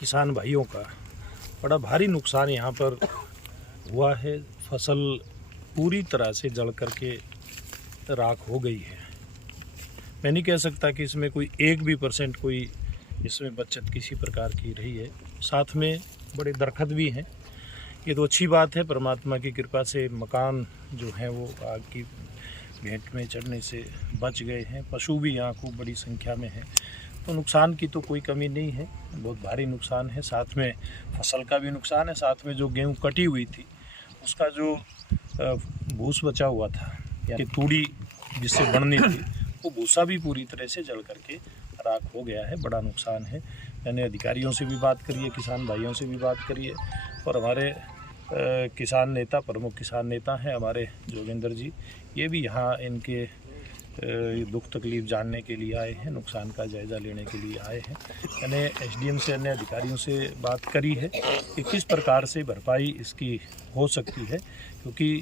किसान भाइयों का बड़ा भारी नुकसान यहाँ पर हुआ है। फसल पूरी तरह से जल करके राख हो गई है। मैं नहीं कह सकता कि इसमें कोई 1% कोई इसमें बचत किसी प्रकार की रही है। साथ में बड़े दरख्त भी हैं। ये तो अच्छी बात है, परमात्मा की कृपा से मकान जो हैं वो आग की भेंट में चढ़ने से बच गए हैं। पशु भी यहाँ खूब बड़ी संख्या में हैं, तो नुकसान की तो कोई कमी नहीं है। बहुत भारी नुकसान है। साथ में फसल का भी नुकसान है। साथ में जो गेहूँ कटी हुई थी उसका जो भूस बचा हुआ था या तूड़ी जिससे बननी थी, वो भूसा भी पूरी तरह से जल करके राख हो गया है। बड़ा नुकसान है। मैंने अधिकारियों से भी बात करी है, किसान भाइयों से भी बात करी है, और हमारे किसान नेता, प्रमुख किसान नेता हैं हमारे जोगेंद्र जी, ये भी यहाँ इनके दुख तकलीफ जानने के लिए आए हैं, नुकसान का जायज़ा लेने के लिए आए हैं। मैंने एसडीएम से, अन्य अधिकारियों से बात करी है कि किस प्रकार से भरपाई इसकी हो सकती है, क्योंकि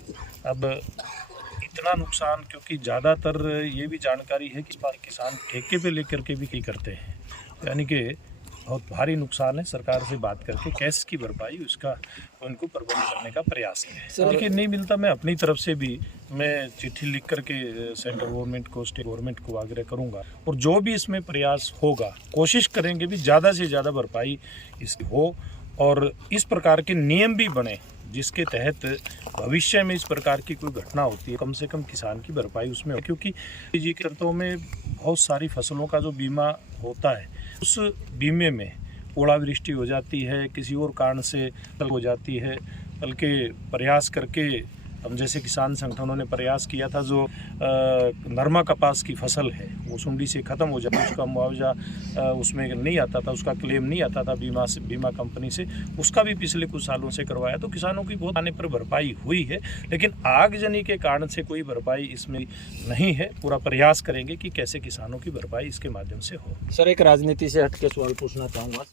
अब इतना नुकसान, क्योंकि ज़्यादातर ये भी जानकारी है कि किसान ठेके पे लेकर के भी करते हैं, यानी कि बहुत भारी नुकसान है। सरकार से बात करके कैश की भरपाई उसका उनको प्रबंध करने का प्रयास है। लेकिन नहीं मिलता, मैं अपनी तरफ से भी मैं चिट्ठी लिख करके सेंट्रल गवर्नमेंट को, स्टेट गवर्नमेंट को आग्रह करूंगा, और जो भी इसमें प्रयास होगा कोशिश करेंगे भी ज़्यादा से ज़्यादा भरपाई इसकी हो, और इस प्रकार के नियम भी बने जिसके तहत भविष्य में इस प्रकार की कोई घटना होती है, कम से कम किसान की भरपाई उसमें हो। क्योंकि जी करतों में बहुत सारी फसलों का जो बीमा होता है, उस बीमे में ओलावृष्टि हो जाती है, किसी और कारण से हो जाती है, बल्कि प्रयास करके हम जैसे किसान संगठनों ने प्रयास किया था, जो नरमा कपास की फसल है वो सुंडी से ख़त्म हो जाती है, उसका मुआवजा उसमें नहीं आता था, उसका क्लेम नहीं आता था बीमा कंपनी से, उसका भी पिछले कुछ सालों से करवाया, तो किसानों की बहुत आने पर भरपाई हुई है। लेकिन आगजनी के कारण से कोई भरपाई इसमें नहीं है। पूरा प्रयास करेंगे कि कैसे किसानों की भरपाई इसके माध्यम से हो। सर, एक राजनीति से हटके सवाल पूछना चाहूँगा।